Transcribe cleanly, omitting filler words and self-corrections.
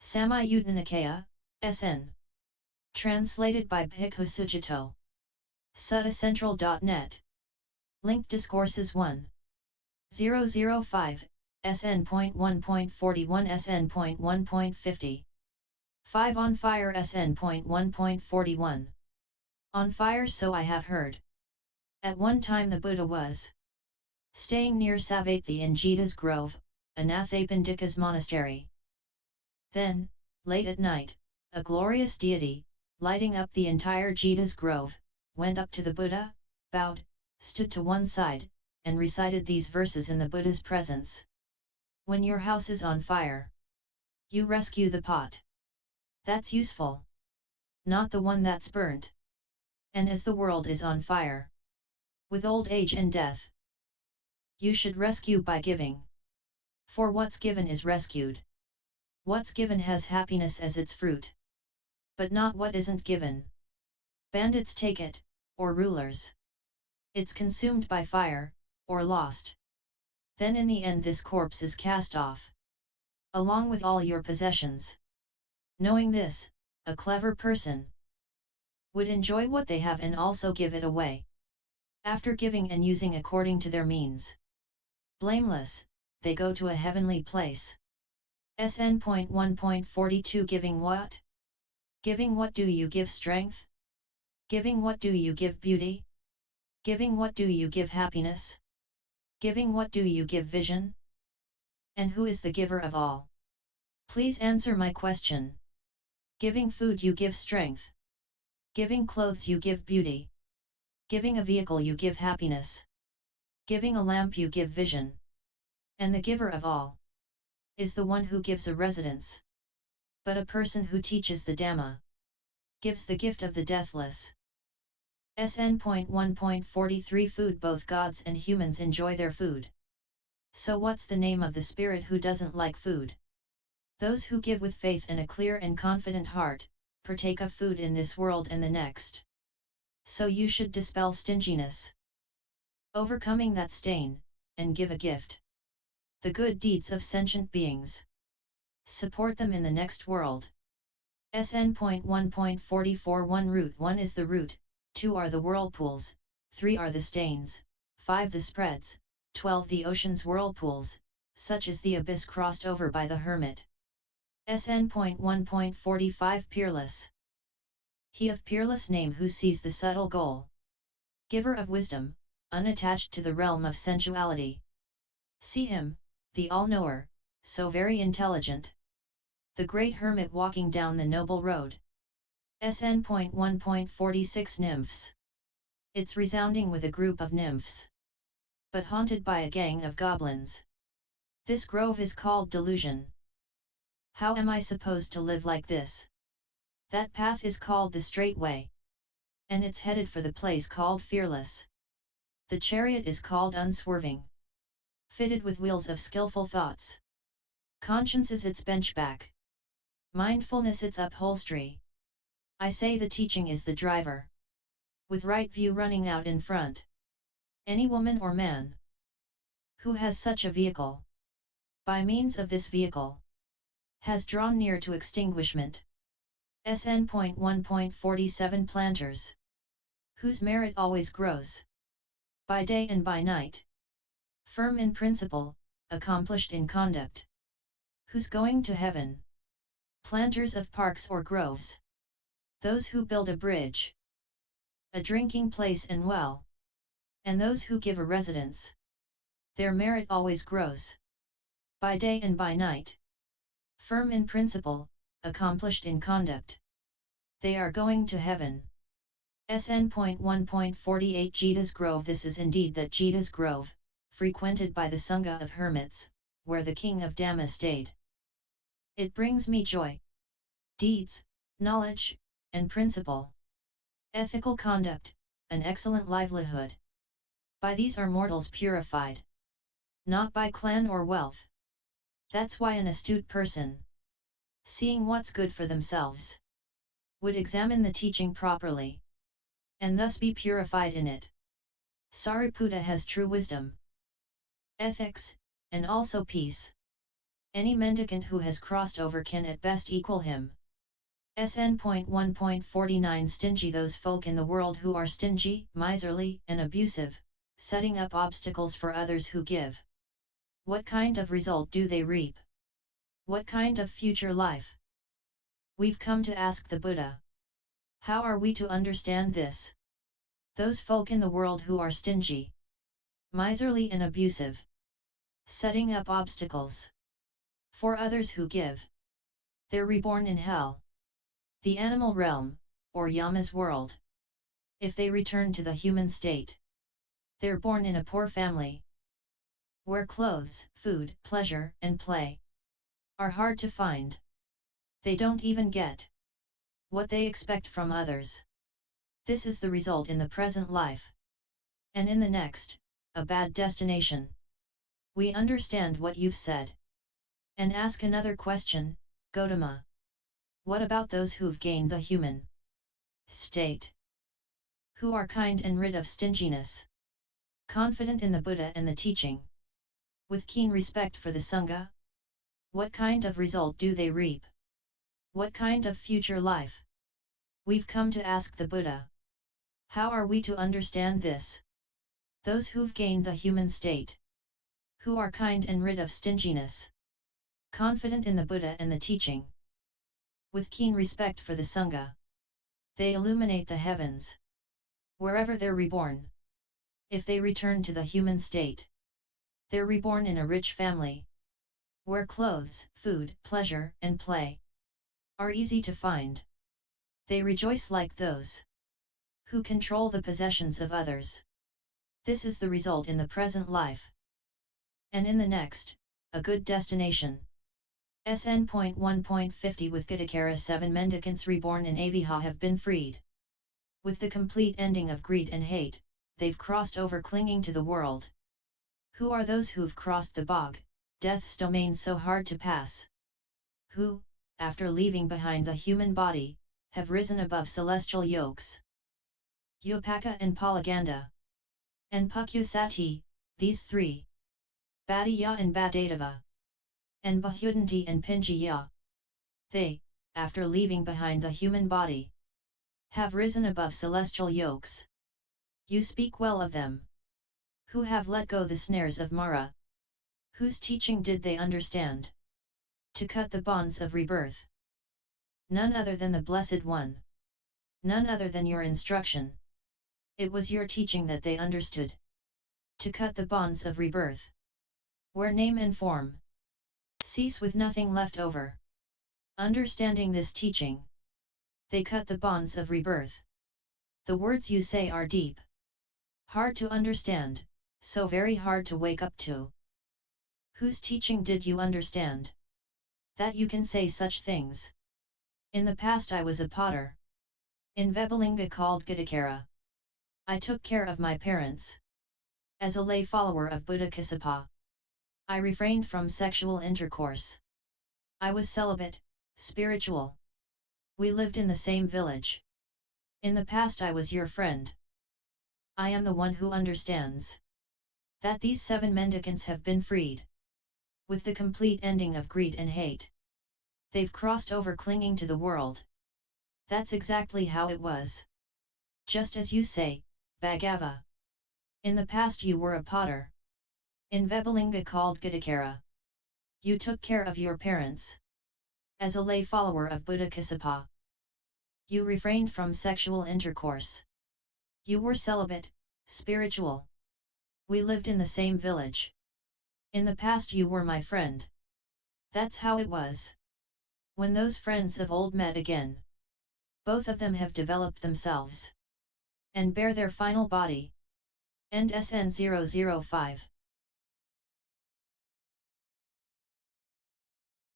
Samyutta Nikaya, SN. Translated by Bhikkhu Sujato. suttacentral.net. Link Discourses 1. 005, SN.1.41 SN.1.50. 5 On Fire SN.1.41. On fire, so I have heard. At one time the Buddha was staying near Savatthi in Jeta's grove, Anathapindika's monastery. Then, late at night, a glorious deity, lighting up the entire Jeta's grove, went up to the Buddha, bowed, stood to one side, and recited these verses in the Buddha's presence. When your house is on fire, you rescue the pot. That's useful. Not the one that's burnt. And as the world is on fire, with old age and death, you should rescue by giving. For what's given is rescued. What's given has happiness as its fruit. But not what isn't given. Bandits take it, or rulers. It's consumed by fire, or lost. Then in the end this corpse is cast off, along with all your possessions. Knowing this, a clever person would enjoy what they have and also give it away. After giving and using according to their means, blameless, they go to a heavenly place. SN.1.42 Giving what? Giving what do you give strength? Giving what do you give beauty? Giving what do you give happiness? Giving what do you give vision? And who is the giver of all? Please answer my question. Giving food you give strength. Giving clothes you give beauty. Giving a vehicle you give happiness. Giving a lamp you give vision. And the giver of all is the one who gives a residence. But a person who teaches the Dhamma gives the gift of the deathless. SN.1.43 Food. Both gods and humans enjoy their food. So what's the name of the spirit who doesn't like food? Those who give with faith and a clear and confident heart, partake of food in this world and the next. So you should dispel stinginess, overcoming that stain, and give a gift. The good deeds of sentient beings. Support them in the next world. SN.1.44 1 Root 1 is the root, 2 are the whirlpools, 3 are the stains, 5 the spreads, 12 the ocean's whirlpools, such as the abyss crossed over by the hermit. SN.1.45 Peerless. He of peerless name who sees the subtle goal. Giver of wisdom, unattached to the realm of sensuality. See him, the all-knower, so very intelligent. The great hermit walking down the noble road. SN.1.46 Nymphs. It's resounding with a group of nymphs, but haunted by a gang of goblins. This grove is called delusion. How am I supposed to live like this? That path is called the straight way, and it's headed for the place called fearless. The chariot is called unswerving, fitted with wheels of skillful thoughts. Conscience is its benchback, mindfulness its upholstery. I say the teaching is the driver, with right view running out in front. Any woman or man who has such a vehicle, by means of this vehicle, has drawn near to extinguishment. SN.1.47 Planters, whose merit always grows, by day and by night. Firm in principle, accomplished in conduct, who's going to heaven. Planters of parks or groves. Those who build a bridge, a drinking place and well, and those who give a residence. Their merit always grows, by day and by night. Firm in principle, accomplished in conduct. They are going to heaven. SN.1.48 Jeta's Grove. This is indeed that Jeta's Grove, frequented by the Sangha of hermits, where the king of Dhamma stayed. It brings me joy, deeds, knowledge, and principle. Ethical conduct, an excellent livelihood. By these are mortals purified, not by clan or wealth. That's why an astute person, seeing what's good for themselves, would examine the teaching properly, and thus be purified in it. Sariputta has true wisdom, ethics, and also peace. Any mendicant who has crossed over can at best equal him. SN.1.49 Stingy. Those folk in the world who are stingy, miserly, and abusive, setting up obstacles for others who give. What kind of result do they reap? What kind of future life? We've come to ask the Buddha. How are we to understand this? Those folk in the world who are stingy, miserly and abusive, setting up obstacles for others who give. They're reborn in hell, the animal realm, or Yama's world. If they return to the human state, they're born in a poor family, where clothes, food, pleasure, and play are hard to find. They don't even get what they expect from others. This is the result in the present life. And in the next, a bad destination. We understand what you've said. And ask another question, Gautama. What about those who've gained the human state? Who are kind and rid of stinginess, confident in the Buddha and the teaching, with keen respect for the Sangha? What kind of result do they reap? What kind of future life? We've come to ask the Buddha. How are we to understand this? Those who've gained the human state, who are kind and rid of stinginess, confident in the Buddha and the teaching, with keen respect for the Sangha, they illuminate the heavens, wherever they're reborn. If they return to the human state, they're reborn in a rich family, where clothes, food, pleasure, and play are easy to find. They rejoice like those who control the possessions of others. This is the result in the present life. And in the next, a good destination. SN.1.50 With Gadakara 7 mendicants reborn in Aviha have been freed. With the complete ending of greed and hate, they've crossed over clinging to the world. Who are those who've crossed the bog, death's domain so hard to pass? Who, after leaving behind the human body, have risen above celestial yokes. Upaka and Palaganda. And Pukyasati, these three. Bhatiya and Bhadadeva. And Bahudanti and Pinjaya. They, after leaving behind the human body, have risen above celestial yokes. You speak well of them. Who have let go the snares of Mara? Whose teaching did they understand? To cut the bonds of rebirth. None other than the Blessed One. None other than your instruction. It was your teaching that they understood. To cut the bonds of rebirth. Where name and form cease with nothing left over. Understanding this teaching, they cut the bonds of rebirth. The words you say are deep, hard to understand, so very hard to wake up to. Whose teaching did you understand, that you can say such things? In the past I was a potter, in Vebalinga called Gadakara. I took care of my parents. As a lay follower of Buddha Kassapa, I refrained from sexual intercourse. I was celibate, spiritual. We lived in the same village. In the past I was your friend. I am the one who understands that these 7 mendicants have been freed. With the complete ending of greed and hate. They've crossed over clinging to the world. That's exactly how it was. Just as you say, Bhagava. In the past you were a potter. In Vebalinga called Gadakara. You took care of your parents. As a lay follower of Buddha Kassapa, you refrained from sexual intercourse. You were celibate, spiritual. We lived in the same village. In the past you were my friend. That's how it was. When those friends of old met again, both of them have developed themselves, and bear their final body. End SN005.